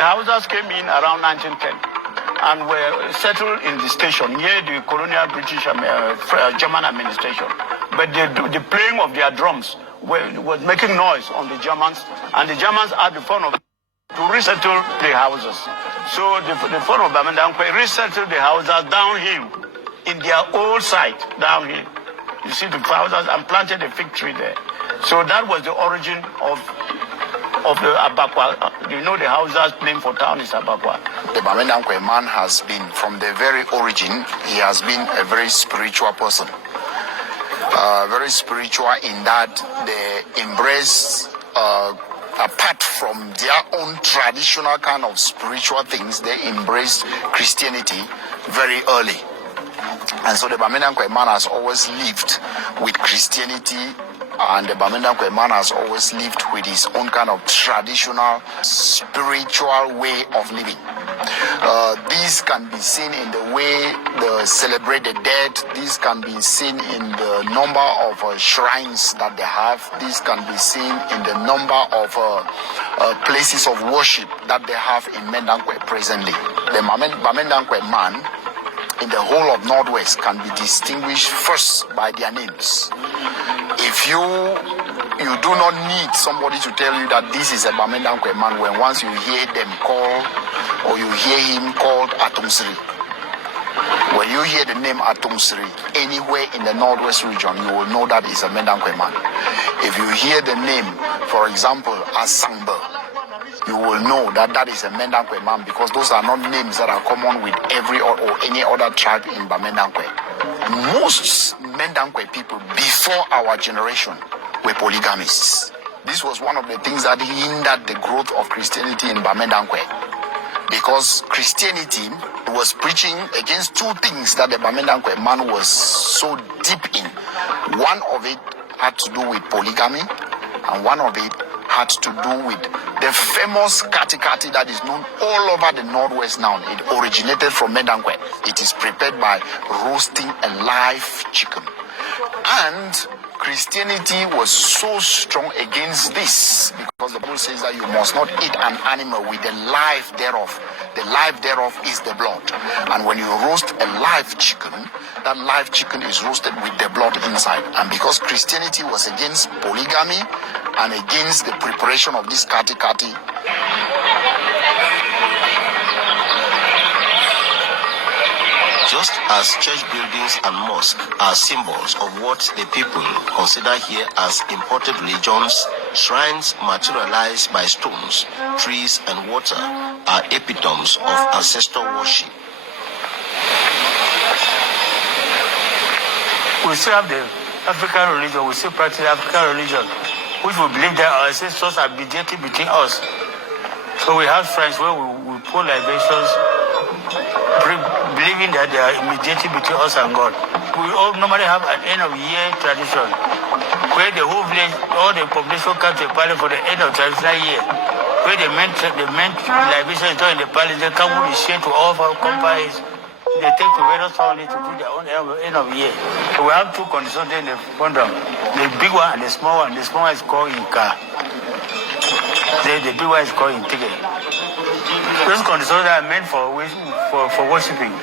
The Hausas came in around 1910 and were settled in the station near the colonial British German administration. But the playing of their drums was making noise on the Germans, and the Germans had the fun of to resettle the houses. So the fun of Bamendankwe resettled the houses downhill in their old site downhill. You see the houses and planted a fig tree there. So that was the origin of the Abakwa. You know the houses name for town is Abakwa. The Bamendankwe man has been, from the very origin, he has been a very spiritual person. Very spiritual in that they embrace, apart from their own traditional kind of spiritual things, they embraced Christianity very early. And so the Bamendankwe man has always lived with Christianity, and the Bamendankwe man has always lived with his own kind of traditional spiritual way of living. This can be seen in the way they celebrate the dead. This can be seen in the number of shrines that they have. This can be seen in the number of places of worship that they have in Mendankwe presently. The Bamendankwe man in the whole of Northwest can be distinguished first by their names. If you do not need somebody to tell you that this is a Bamendankwe man when once you hear them call or you hear him called Atumsiri. When you hear the name Atumsiri anywhere in the Northwest region, you will know that it's a Mendankwe man. If you hear the name, for example, Asangba, you will know that that is a Mendankwe man, because those are not names that are common with every or any other tribe in Bamendankwe. Most Mendankwe people before our generation were polygamists. This was one of the things that hindered the growth of Christianity in Bamendankwe, because Christianity was preaching against two things that the Bamendankwe man was so deep in. One of it had to do with polygamy, and one of it had to do with the famous kati that is known all over the Northwest now. It originated from Mendankwe. It is prepared by roasting a live chicken. And Christianity was so strong against this, because the Bible says that you must not eat an animal with the life thereof. The life thereof is the blood. And when you roast a live chicken, that live chicken is roasted with the blood inside. And because Christianity was against polygamy and against the preparation of this kati, just as church buildings and mosques are symbols of what the people consider here as imported religions, shrines materialized by stones, trees, and water are epitomes of ancestor worship. We still have the African religion, we still practice African religion, which we believe that our ancestors are mediating between us. So we have shrines where we pour libations, believing that they are mediating between us and God. We all normally have an end of year tradition, where the whole village, all the population come to a palace for the end of traditional year, where the main libation is done in the palace. They come with the share to all of our companies. They take to various families to do their own end of year. So we have two conditions in the program: the big one and the small one. The small one is called Inka. The big one is called Intige. Those conditions are meant for worshiping.